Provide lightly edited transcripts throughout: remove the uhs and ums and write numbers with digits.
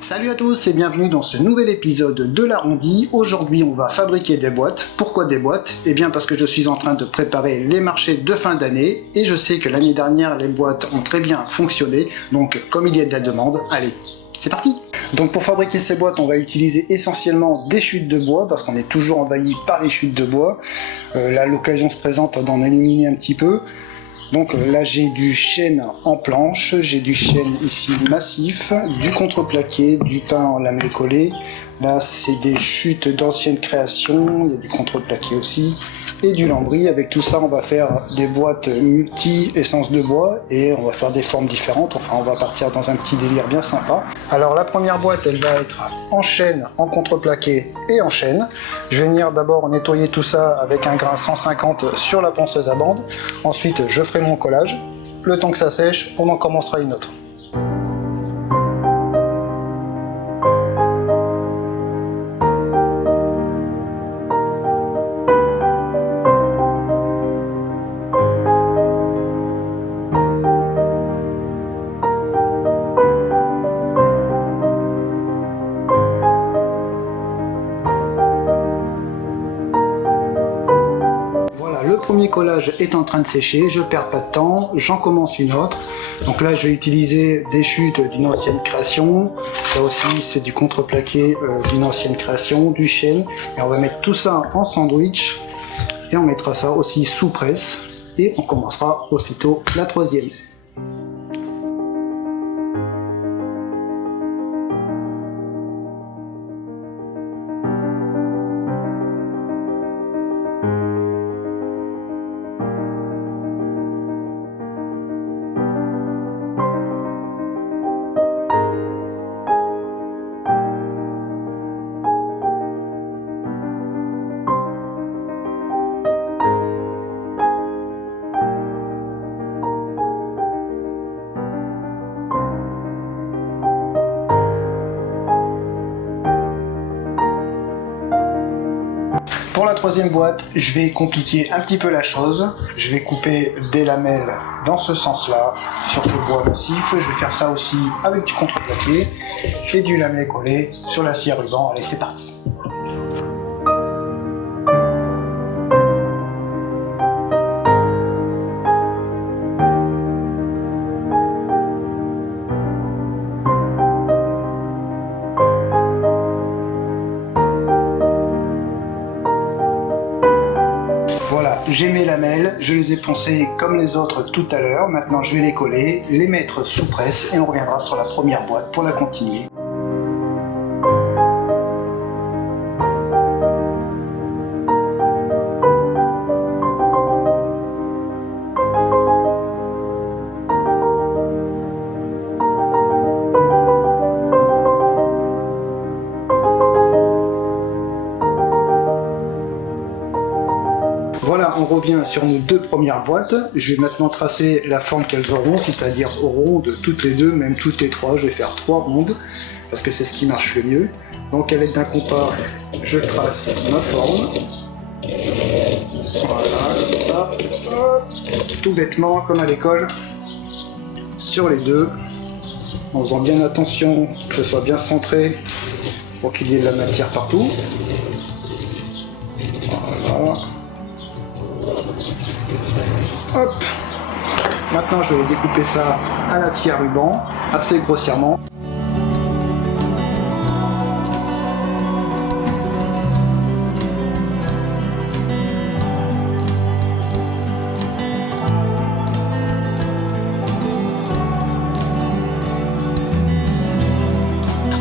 Salut à tous et bienvenue dans ce nouvel épisode de l'arrondi. Aujourd'hui on va fabriquer des boîtes. Pourquoi des boîtes? Eh bien parce que je suis en train de préparer les marchés de fin d'année et je sais que l'année dernière les boîtes ont très bien fonctionné. Donc comme il y a de la demande, allez, c'est parti! Donc pour fabriquer ces boîtes on va utiliser essentiellement des chutes de bois parce qu'on est toujours envahi par les chutes de bois. Là l'occasion se présente d'en éliminer un petit peu. Donc là j'ai du chêne en planche, j'ai du chêne ici massif, du contreplaqué, du pain en lamellé collé. Là c'est des chutes d'anciennes créations, il y a du contreplaqué aussi, et du lambris. Avec tout ça on va faire des boîtes multi-essence de bois et on va faire des formes différentes, enfin on va partir dans un petit délire bien sympa. Alors la première boîte elle va être en chêne, en contreplaqué et en chêne. Je vais venir d'abord nettoyer tout ça avec un grain 150 sur la ponceuse à bande. Ensuite je ferai mon collage. Le temps que ça sèche, on en commencera une autre. Le premier collage est en train de sécher, je perds pas de temps, j'en commence une autre. Donc là je vais utiliser des chutes d'une ancienne création, là aussi c'est du contreplaqué d'une ancienne création, du chêne, et on va mettre tout ça en sandwich, et on mettra ça aussi sous presse, et on commencera aussitôt la troisième. Pour la troisième boîte, je vais compliquer un petit peu la chose. Je vais couper des lamelles dans ce sens-là, sur ce bois massif. Je vais faire ça aussi avec du contreplaqué et du lamellé collé sur la scie à ruban. Allez, c'est parti! Voilà, j'ai mes lamelles, je les ai poncées comme les autres tout à l'heure. Maintenant je vais les coller, les mettre sous presse et on reviendra sur la première boîte pour la continuer. Voilà, on revient sur nos deux premières boîtes. Je vais maintenant tracer la forme qu'elles auront, c'est-à-dire rondes toutes les deux, même toutes les trois. Je vais faire 3 rondes, parce que c'est ce qui marche le mieux. Donc à l'aide d'un compas, je trace ma forme. Voilà, comme ça. Hop, tout bêtement, comme à l'école, sur les deux, en faisant bien attention que ce soit bien centré, pour qu'il y ait de la matière partout. Voilà. Hop. Maintenant je vais découper ça à la scie à ruban, assez grossièrement.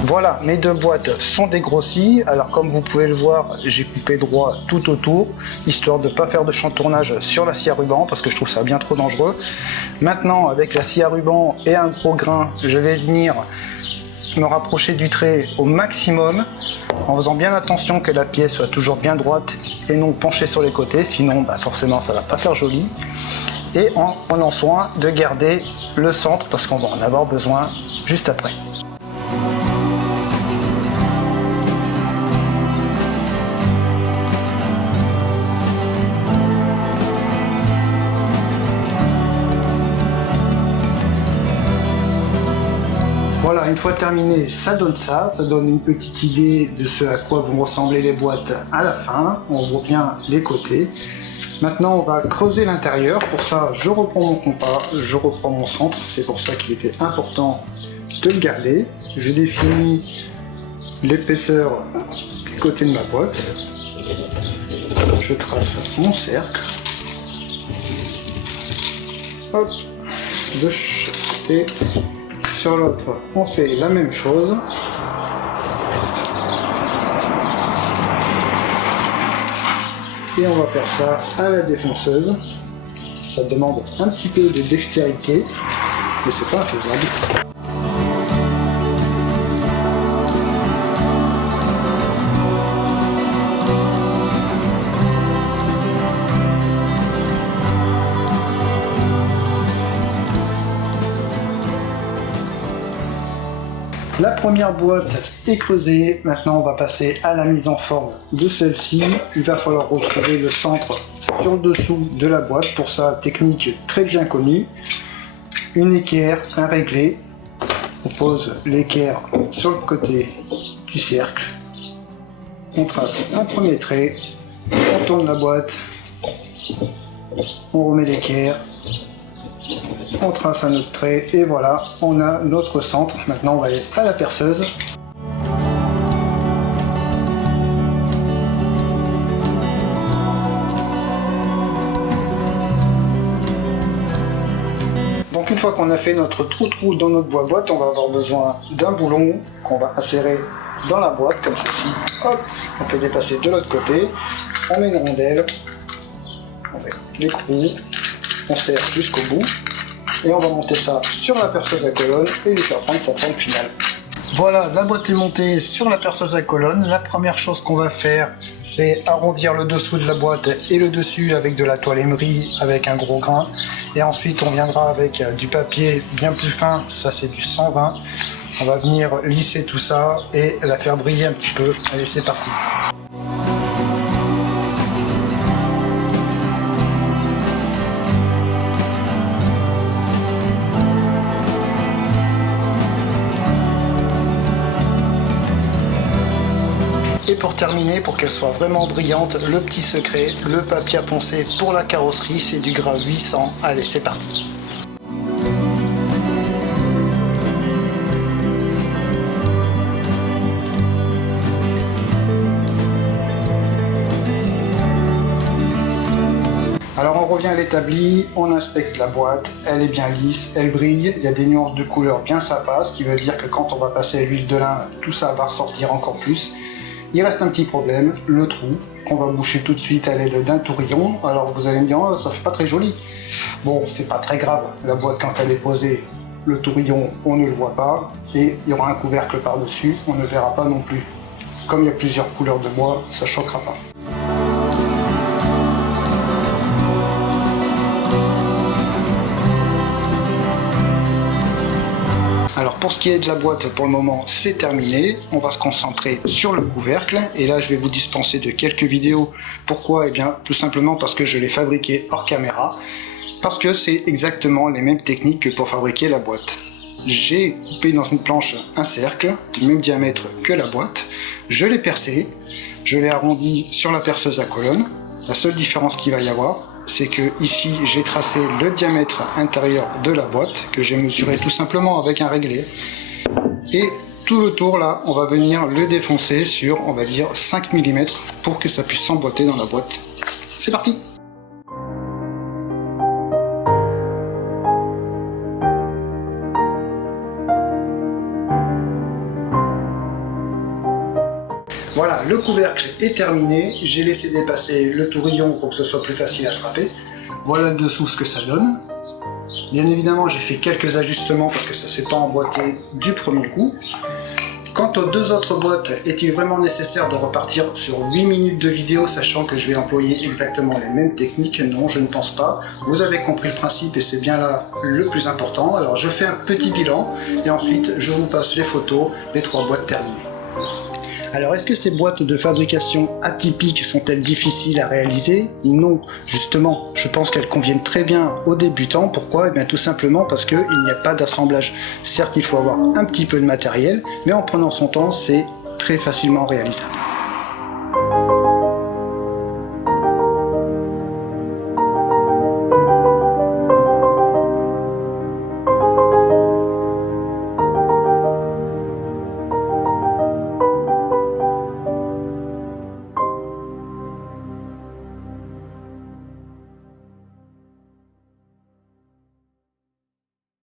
Voilà, mes deux boîtes sont dégrossies. Alors comme vous pouvez le voir, j'ai coupé droit tout autour, histoire de ne pas faire de chantournage sur la scie à ruban, parce que je trouve ça bien trop dangereux. Maintenant, avec la scie à ruban et un gros grain, je vais venir me rapprocher du trait au maximum, en faisant bien attention que la pièce soit toujours bien droite et non penchée sur les côtés, sinon forcément ça va pas faire joli. Et en prenant soin de garder le centre, parce qu'on va en avoir besoin juste après. Voilà, une fois terminé, ça donne ça. Ça donne une petite idée de ce à quoi vont ressembler les boîtes à la fin. On voit bien les côtés. Maintenant, on va creuser l'intérieur. Pour ça, je reprends mon compas, je reprends mon centre. C'est pour ça qu'il était important de le garder. Je définis l'épaisseur du côté de ma boîte. Je trace mon cercle. Hop, de chaque côté. Sur l'autre, on fait la même chose. Et on va faire ça à la défonceuse. Ça demande un petit peu de dextérité, mais c'est pas infaisable. La première boîte est creusée, maintenant on va passer à la mise en forme de celle-ci. Il va falloir retrouver le centre sur le dessous de la boîte. Pour ça, technique très bien connue. Une équerre, un réglé. On pose l'équerre sur le côté du cercle. On trace un premier trait, on tourne la boîte, on remet l'équerre. On trace un autre trait et voilà, on a notre centre. Maintenant on va aller à la perceuse. Donc une fois qu'on a fait notre trou dans notre boîte, on va avoir besoin d'un boulon qu'on va insérer dans la boîte comme ceci. Hop, on fait dépasser de l'autre côté, on met une rondelle, on met l'écrou, on serre jusqu'au bout. Et on va monter ça sur la perceuse à colonne et lui faire prendre sa forme finale. Voilà, la boîte est montée sur la perceuse à colonne. La première chose qu'on va faire, c'est arrondir le dessous de la boîte et le dessus avec de la toile émerie avec un gros grain. Et ensuite, on viendra avec du papier bien plus fin, ça c'est du 120. On va venir lisser tout ça et la faire briller un petit peu. Allez, c'est parti. Et pour terminer, pour qu'elle soit vraiment brillante, le petit secret, le papier à poncer pour la carrosserie, c'est du gras 800. Allez, c'est parti. Alors on revient à l'établi, on inspecte la boîte, elle est bien lisse, elle brille, il y a des nuances de couleur bien sympas, ce qui veut dire que quand on va passer à l'huile de lin, tout ça va ressortir encore plus. Il reste un petit problème, le trou, qu'on va boucher tout de suite à l'aide d'un tourillon. Alors vous allez me dire, oh, ça fait pas très joli. Bon, c'est pas très grave, la boîte quand elle est posée, le tourillon, on ne le voit pas, et il y aura un couvercle par-dessus, on ne verra pas non plus. Comme il y a plusieurs couleurs de bois, ça choquera pas. Alors pour ce qui est de la boîte, pour le moment c'est terminé. On va se concentrer sur le couvercle et là je vais vous dispenser de quelques vidéos. Pourquoi? Eh bien tout simplement parce que je l'ai fabriqué hors caméra, parce que c'est exactement les mêmes techniques que pour fabriquer la boîte. J'ai coupé dans une planche un cercle du même diamètre que la boîte, je l'ai percé, je l'ai arrondi sur la perceuse à colonne. La seule différence qu'il va y avoir, c'est que ici j'ai tracé le diamètre intérieur de la boîte que j'ai mesuré tout simplement avec un réglé, et tout le tour là on va venir le défoncer sur on va dire 5 mm pour que ça puisse s'emboîter dans la boîte. C'est parti. Voilà, le couvercle est terminé, j'ai laissé dépasser le tourillon pour que ce soit plus facile à attraper. Voilà le dessous ce que ça donne. Bien évidemment, j'ai fait quelques ajustements parce que ça ne s'est pas emboîté du premier coup. Quant aux deux autres boîtes, est-il vraiment nécessaire de repartir sur 8 minutes de vidéo sachant que je vais employer exactement les mêmes techniques? Non, je ne pense pas. Vous avez compris le principe et c'est bien là le plus important. Alors je fais un petit bilan et ensuite je vous passe les photos des 3 boîtes terminées. Alors est-ce que ces boîtes de fabrication atypiques sont-elles difficiles à réaliser? Non, justement, je pense qu'elles conviennent très bien aux débutants. Pourquoi? Eh bien tout simplement parce qu'il n'y a pas d'assemblage. Certes, il faut avoir un petit peu de matériel, mais en prenant son temps, c'est très facilement réalisable.